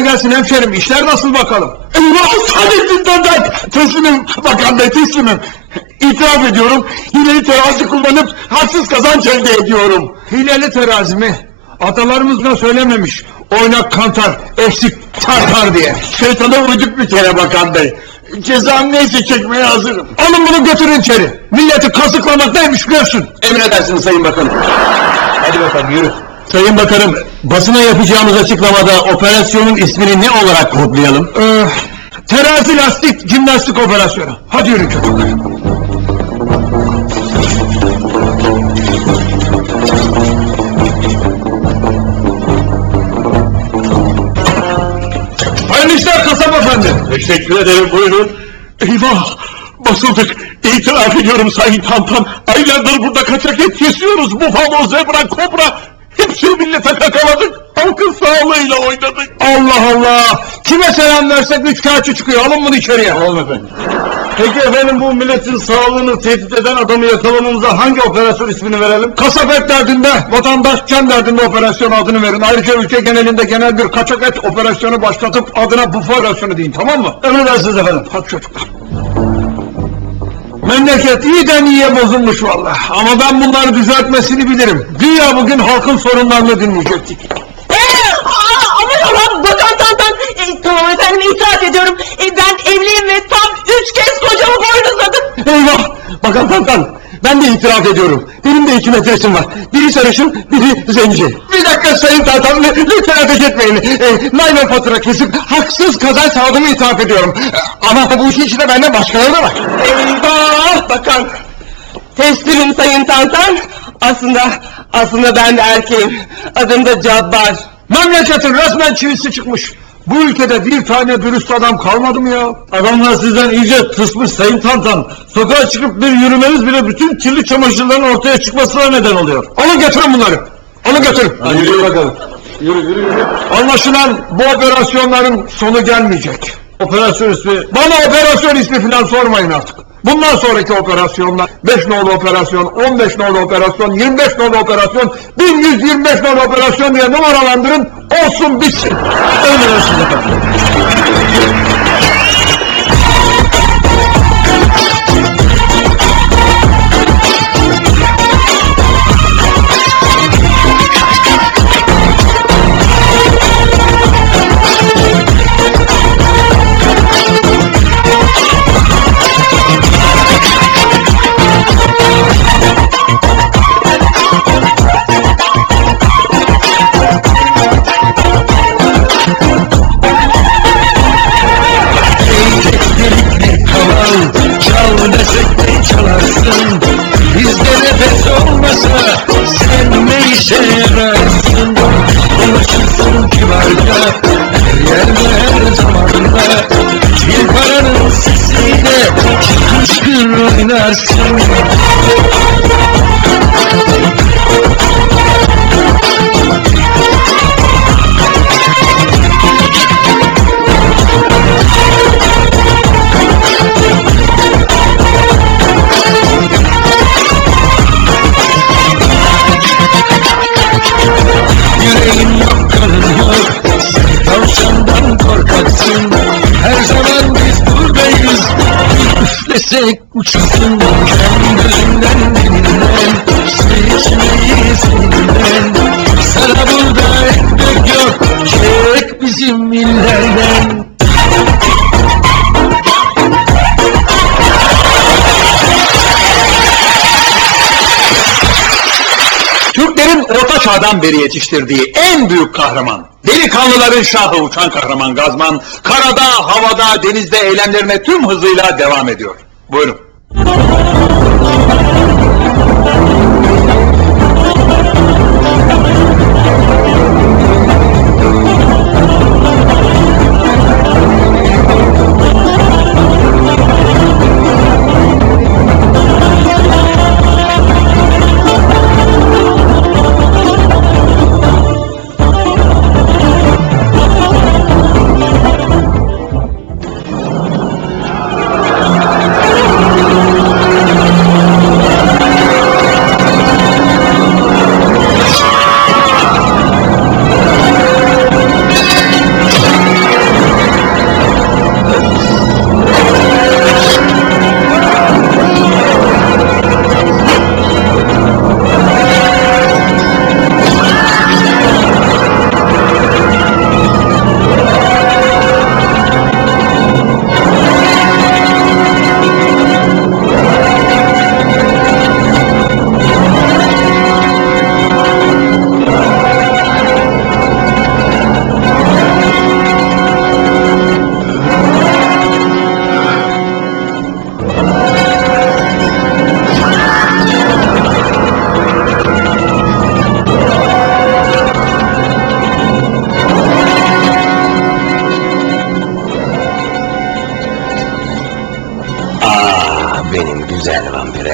Kolay gelsin hemşerim. İşler nasıl bakalım? Eyvah Saadettin Döndek! Teslimim bakan bey teslimim. İtiraf ediyorum hileli terazi kullanıp haksız kazanç elde ediyorum. Hileli terazi mi? Atalarımız da söylememiş. Oynak kantar, eksik tartar diye. Şeytana uyduk bir kere bakan bey. Cezam neyse çekmeye hazırım. Alın bunu götürün içeri. Milleti kazıklamak neymiş görsün. Emredersiniz Sayın Bakanım. Hadi bakalım yürü. Sayın Bakanım, basına yapacağımız açıklamada operasyonun ismini ne olarak kodlayalım? Ee, terazi lastik jimnastik operasyonu. Hadi yürü çocuklar. Hayırlı işler kasap efendi. Teşekkür ederim, buyurun. Eyvah! Basıldık. İtiraf ediyorum Sayın Tantan. Aylardır burada kaçak et kesiyoruz. Bufalo, zebra, kobra. Hepsini millete kakaladık. Halkın sağlığıyla oynadık. Allah Allah! Kime selam versek üç kağıtçı çıkıyor. Alın bunu içeriye. Oğlum efendim. Peki efendim bu milletin sağlığını tehdit eden adamı yakalamamıza hangi operasyon ismini verelim? Kasap et derdinde, vatandaş can derdinde operasyon adını verin. Ayrıca ülke genelinde genel bir kaçak et operasyonu başlatıp adına bu operasyonu deyin tamam mı? Emredersiniz efendim. Hadi çocuklar. Memleket iyiden iyiye bozulmuş valla. Ama ben bunları düzeltmesini bilirim. Dünya bugün halkın sorunlarını dinleyecektik. Ee, aman Allah'ım bakan tantan. E, tamam efendim itiraf ediyorum. E, ben evliyim ve tam üç kez kocamı boynuzladım. Eyvah! Bakan Tantan, ben de itiraf ediyorum. Benim de iki metresim var. Biri sarışın, biri zenci. Bir dakika Sayın Tantan, lü- lütfen ateş etmeyin. E, naylon fatura kesip haksız kazanç sağladığımı itiraf ediyorum. E, ama bu işin içinde benden başkaları da var. Eyvah bakan. Teslimim sayın tantan. Aslında, aslında ben de erkeğim. Adım da Cabbar. Memleketin resmen çivisi çıkmış. Bu ülkede bir tane dürüst adam kalmadı mı ya? Adamlar sizden iyice tısmış Sayın Tantan. Sokağa çıkıp bir yürümeniz bile bütün kirli çamaşırların ortaya çıkmasına neden oluyor. Alın götürün bunları. Alın götürün. Hadi yürü bakalım. Yürü yürü yürü. Anlaşılan bu operasyonların sonu gelmeyecek. Operasyon ismi Bana operasyon ismi falan sormayın artık. Bundan sonraki operasyonlar 5 nolu operasyon, 15 nolu operasyon, 25 nolu operasyon, 1125 nolu operasyon diye numaralandırın olsun bitsin. Emredersiniz efendim. Üflesek uçarsın Kendi gözünden dilinden Su içmeyi seninden Sana burada ekmek yok. Çek bizim illerden Türklerin orta çağdan beri yetiştirdiği en büyük kahraman, delikanlıların şahı uçan kahraman Gazman, karada, havada, denizde eylemlerine tüm hızıyla devam ediyor. bueno.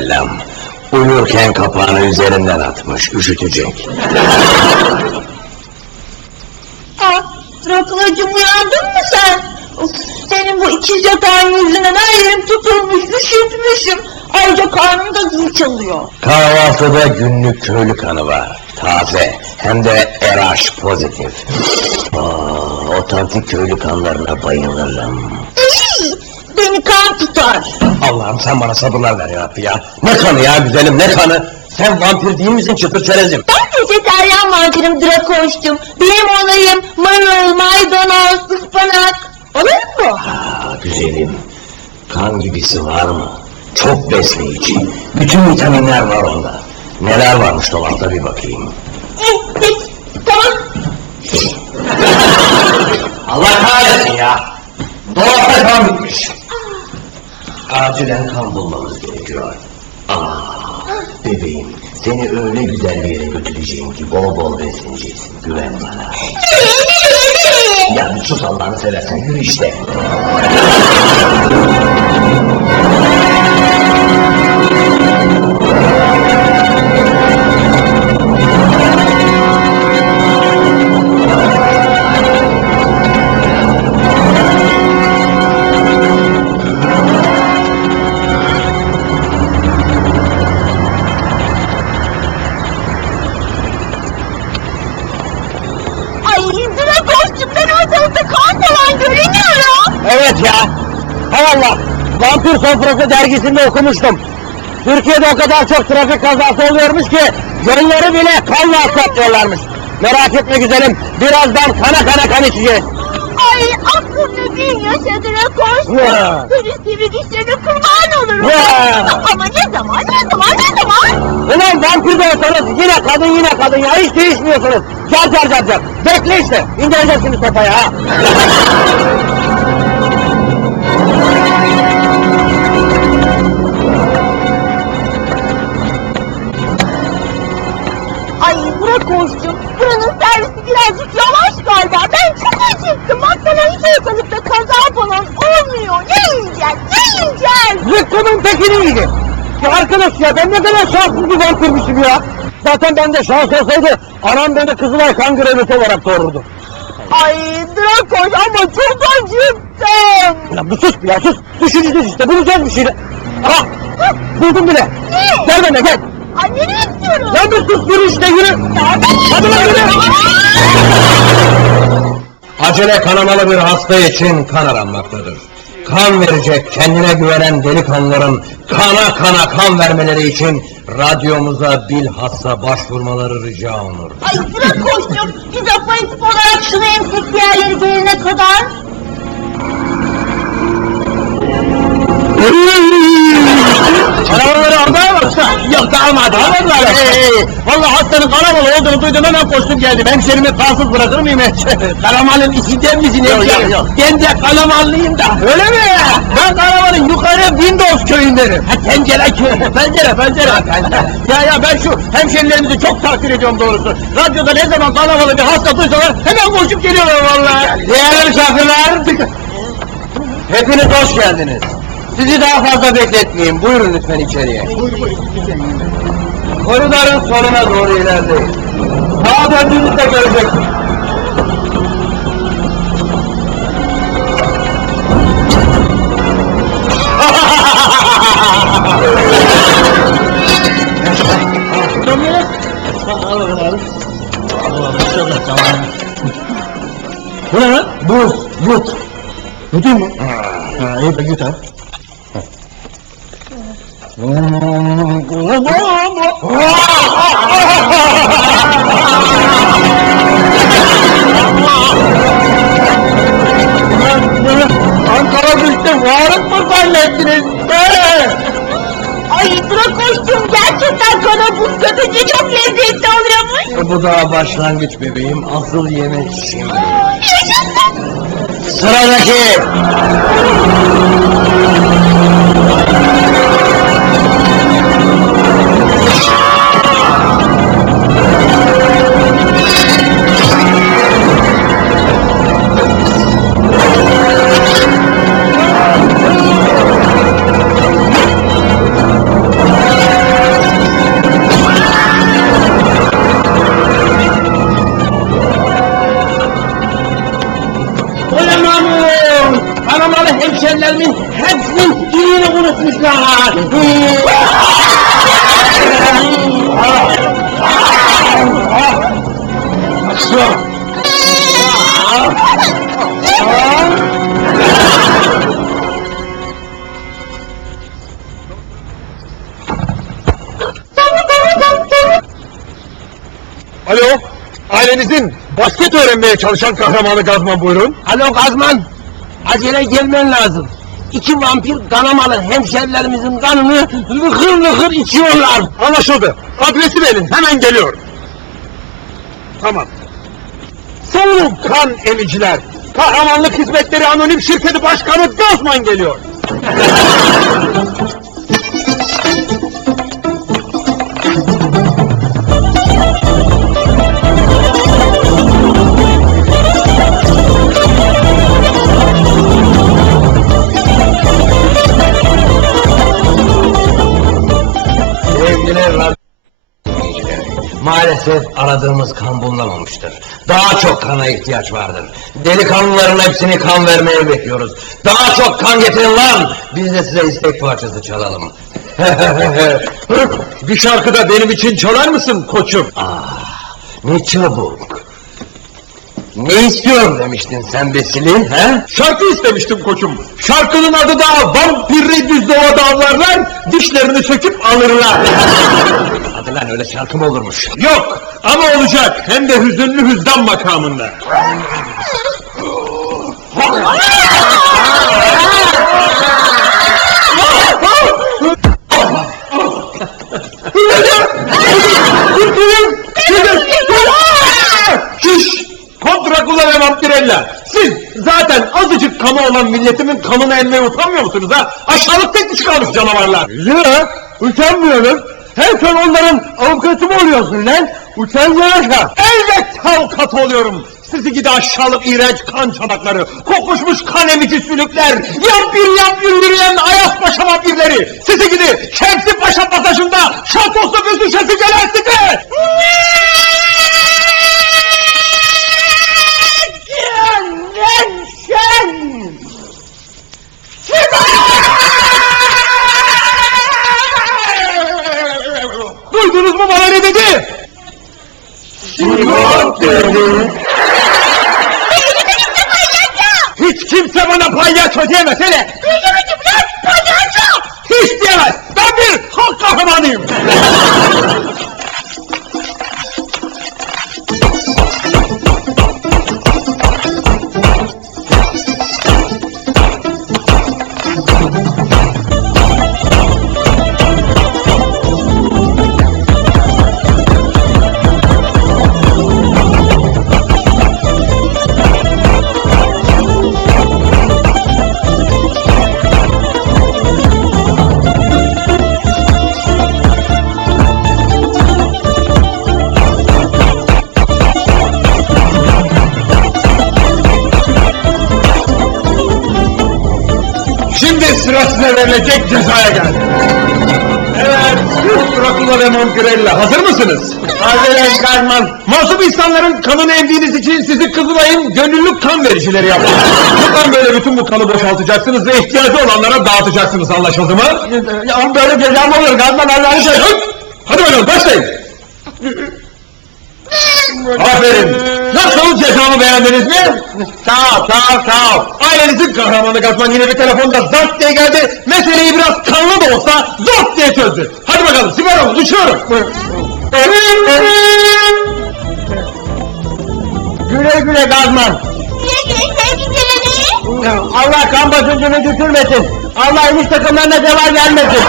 Buyurun. Uyurken kapağını üzerinden atmış, üşütecek. Aa, Drakulacığım uyandın mı sen? Of, senin bu ikiz yatağın yüzünden her yerim tutulmuş, üşütmüşüm. Ayrıca karnım da zil çalıyor. Kahvaltıda günlük köylü kanı var. Taze, hem de RH pozitif. Aa, otantik köylü kanlarına bayılırım. Beni kan tutar. Allah'ım sen bana sabırlar ver ya Rabbi ya. Ne kanı ya güzelim ne kanı? Sen vampir değil misin çıtır çerezim? Ben vejetaryen vampirim Drakoş'cum. Benim olayım marul, maydanoz, ıspanak. Olur mu? Aa, güzelim. Kan gibisi var mı? Çok besleyici. Bütün vitaminler var onda. Neler varmış dolapta bir bakayım. Eh, peki, tamam. Allah kahretsin ya. Dolapta kan bitmiş. Acilen kan bulmamız gerekiyor. Aa, bebeğim seni öyle güzel bir yere götüreceğim ki bol bol besleneceksin. Güven bana. Ya bir sus Allah'ını seversen yürü işte. Dergisinde okumuştum. Türkiye'de o kadar çok trafik kazası oluyormuş ki yolları bile kanla asfaltlıyorlarmış. Merak etme güzelim. Birazdan kana kana kan içeceğiz. Ay aklımda bin yaşa Drakoş. Ya. Senin sivri dişlerine kurban olurum. Ya. Ama ne zaman ne zaman ne zaman? Ulan vampir de olsanız yine kadın yine kadın ya hiç değişmiyorsunuz. Car car car car. Bekle işte. İndireceksiniz sopayı ha. Ay Drakoş'cum buranın servisi birazcık yavaş galiba. Ben çok acıktım. Baksana hiç ortalıkta kaza falan olmuyor. Ne yiyeceğiz ne yiyeceğiz? Zıkkımın tekini yedi. Ya arkadaş ya ben ne kadar şanssız bir vampirmişim ya. Zaten bende şans olsaydı anam beni Kızılay kan grevisi olarak doğururdu. Ay Drakoş ama çok acıktım. Ya bu sus ya sus. Düşüneceğiz işte bulacağız bir şeyler. Aha buldum bile. Ne? Gel benimle gel. Ay nereye gidiyoruz? Ya bir sus yürü işte yürü. Hadi lan yürü. Acele kanamalı bir hasta için kan aranmaktadır. Kan verecek kendine güvenen delikanlıların kana kana kan vermeleri için radyomuza bilhassa başvurmaları rica olunur. Ay Drakoş'cum biz aparatif olarak şunu emsik diğerleri gelene kadar. Karabaları almaya baksa. Yok da almadı. Almadılar. Ee, Valla hastanın karabalı olduğunu duydum hemen koştum geldim. Hemşerimi kalsız bırakır mıyım hiç? Karamalın işinden misin Yok, yok, yok. Ben de Karamanlıyım da. Öyle mi? Ben Karaman'ın yukarı Windows köyündenim. Ha, tencere köyü. Pencere, pencere. ya ya ben şu hemşerilerimizi çok takdir ediyorum doğrusu. Radyoda ne zaman Karaman'ı bir hasta duysalar hemen koşup geliyorlar vallahi. Değerli misafirler. Hepiniz hoş geldiniz. Sizi daha fazla bekletmeyeyim. Buyurun lütfen içeriye. Koridorun sonuna doğru ilerleyin. Sağa döndüğünüzde göreceksiniz. Bu ne lan? Buz, yut. Yutayım mı? Ha, iyi ha. Ankara düştü, varık mı zannettiniz? Ay Drakoş'cum gerçekten kana buz katınca çok lezzetli oluyormuş. Bu daha başlangıç bebeğim, asıl yemek şimdi. Yaşasın. Sıradaki! Alo, ailenizin basket öğrenmeye çalışan kahramanı Gazman buyurun. Alo Gazman, acele gelmen lazım. İki vampir kanamalı hemşerilerimizin kanını lıkır lıkır içiyorlar. Anlaşıldı. Adresi verin, hemen geliyorum. Tamam. Soğuk kan emiciler. Kahramanlık Hizmetleri Anonim Şirketi Başkanı Gazman geliyor. Maalesef aradığımız kan bulunamamıştır. Daha çok kana ihtiyaç vardır. Delikanlıların hepsini kan vermeye bekliyoruz. Daha çok kan getirin lan! Biz de size istek parçası çalalım. Bir şarkı da benim için çalar mısın koçum? ah, ne çabuk. Ne istiyorum demiştin sen Besili, he? Şarkı istemiştim koçum. Şarkının adı da Vampirli Düzdova'da avlarlar, dişlerini söküp alırlar. Hadi lan öyle şarkı mı olurmuş? Yok ama olacak. Hem de hüzünlü hüzdan makamında. Kontrakula ve Vampirella! Siz zaten azıcık kanı olan milletimin kanını emmeye utanmıyor musunuz ha? Aşağılık tek dişi kalmış canavarlar! Ya, utanmıyorum. Hem sen onların avukatı mı oluyorsun lan? Utanmıyorsa. Elbet avukat oluyorum. Sizi gidi aşağılık iğrenç kan çanakları, kokuşmuş kan emici sülükler, yampir yampir yürüyen Ayas Paşa vampirleri, sizi gidi Şemsi Paşa pasajında şatosu büzüşesi gelen sizi! Bana ne dedi? Hiç kimse bana palyaço diyemez hele! Hiç diyemez! Ben bir halk kahramanıyım! Şimdi sıra size verilecek cezaya geldi. Evet, Dracula ve Mongrella hazır mısınız? Hazırız Karman. Masum insanların kanını emdiğiniz için sizi Kızılay'ın gönüllü kan vericileri yaptı. Buradan böyle bütün bu kanı boşaltacaksınız ve ihtiyacı olanlara dağıtacaksınız anlaşıldı mı? Ya böyle ceza mı olur Gazman Allah'ını seversen? Hadi bakalım başlayın. Aferin. Nasıl cezamı beğendiniz mi? Sağ ol, sağ ol, sağ ol. Ailenizin kahramanı Gazman yine bir telefonda zart diye geldi. Meseleyi biraz kanlı da olsa zort diye çözdü. Hadi bakalım sigaramı uçuyorum. Güle güle Gazman. Allah kan basıncını düşürmesin. Allah iniş takımlarına cevap gelmesin.